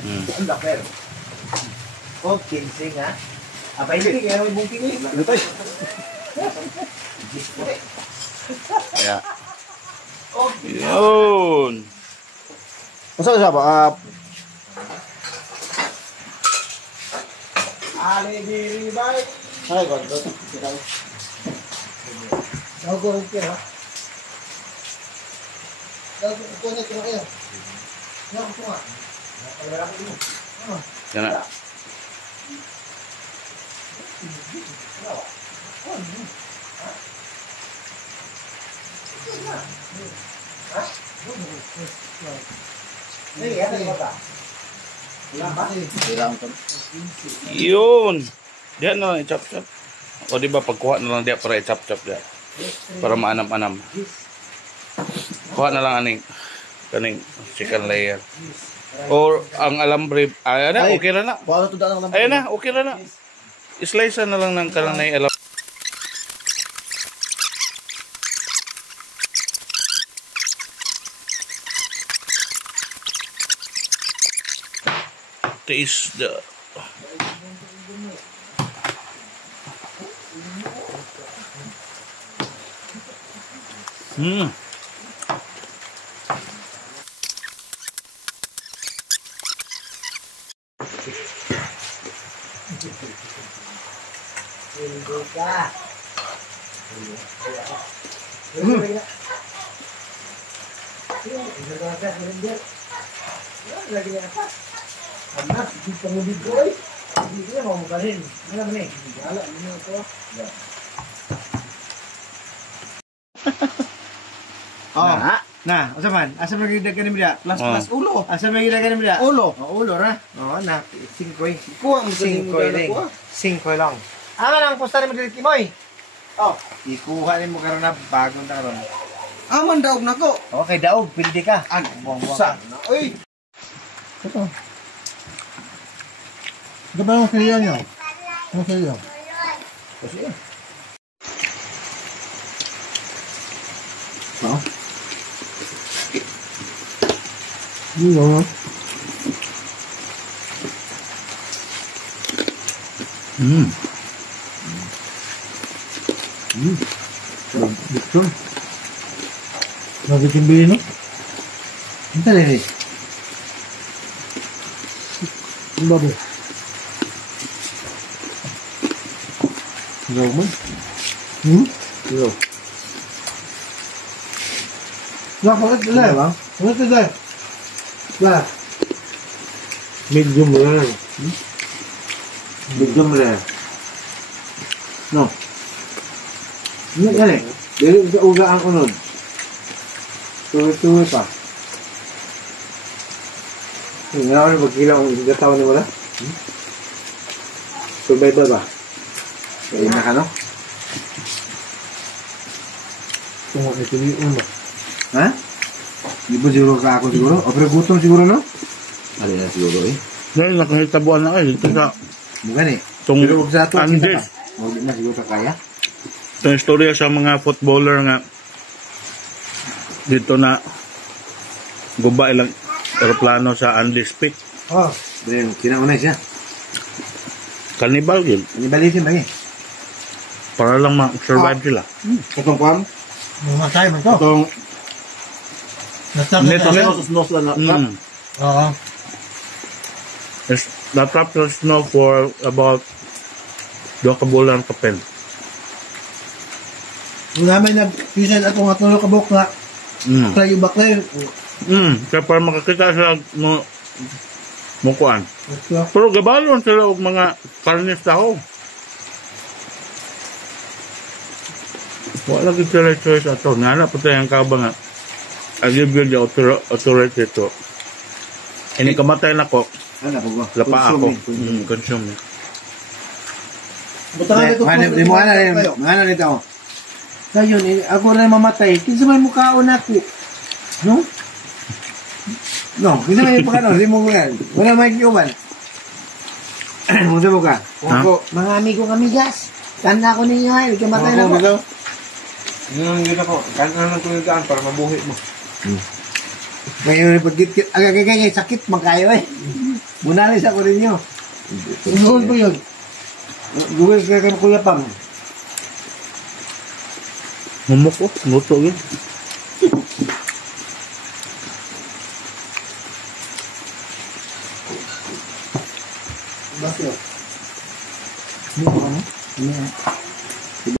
Ang laker. O, 15 nga. Apa hindi, kaya may bungking eh. Ano tayo? Ya. Yun. Masa siya ba? Ali diri bay. Ay, ganto. Ako okay ha. Ako na kaya. Ako nga. Yan na. Yun. Diyan na lang i-chop-chop. O di ba pagkuha na lang diyan para i-chop-chop diyan. Para maanam-anam. Kuha na lang kaning chicken layer. Or ang alambre. Ayan na, okay na na. Ayan na, okay na na. I-slice na lang ng kalang na alam. Taste the Oh, nah, asa man? Asa man gidaghan ni dia? Plus ulo. Asa man gidaghan ni dia? Ulo. Oh, ulo ra. Oh, na 5. Kuha mo lang. 5 lang. Ama lang posta ni dili kimoy. Oh, ikuha ni mo karon na bagong taron. Aman daog nako. Okay, daog pildi ka. An, buang-buang. sa. Oy. Ito. Gaba mo kaya niyo. Mo kaya. Kasi. Oh. Iya. Betul. Mau bikin beli nih? Bentar ini. Babu. Gawin. Yo. Lah, ulit lang. Ulit lang. Lah. Medium rare. Medium rare. No. Ini kali. Jadi bisa ugaan unod. Tuwi-tuwi pa. Ngayon magkilang ang taon ni wala? Survival ba? Kaya na ka no? Tungo ito yung uno. Ha? Di ba siguro ka ako siguro? O pero gutom siguro no? Ano na siguro eh? Dahil nakahitabuan na kayo. Ito sa... Bukan eh. Pero huwag sa ito. Andes. Huwag na siguro ka kaya? Itong istorya sa mga footballer nga dito na guba ilang aeroplano sa Andes Peak. Oh. Then, kinaunay siya. Cannibal yun. Cannibalism ba eh? Para lang ma-survive sila. Katong kuam? Mamatay man to. Itong Nito. Oo. Natrap sa snow for about 2 kabulan kapel. Wala may nag-pisan atong atulog kabok nga. Kayo baklayo. Kaya para makakita sila mukuan. Pero gabalon sila og mga karnis tao. Wala gid sila choice ato. Nana po tayong kaba nga. I give you the authority to. Ini kamatay na ko. Ano po ba? Lapa ako. Consume. Di mo ano nito? Kayo ni ako na mamatay. Kinsa may mukhaon ako. No? No, kinsa may mukhaon. Di mo yan. Wala may kiuban. Muna mo ka. Mga amigo amigas. Tanda ko ninyo ay. Kamatay na ko. Yung gina ko. Kanan lang kung daan para mabuhi mo. Ngayon, pag-git-git. Agay, sakit magkayo eh. Bunalis ako rin nyo. Noon po yun. Gawin ka kang Kuya Pam. Mumok ko, luto yun. Bakit? Ano ba? Ano?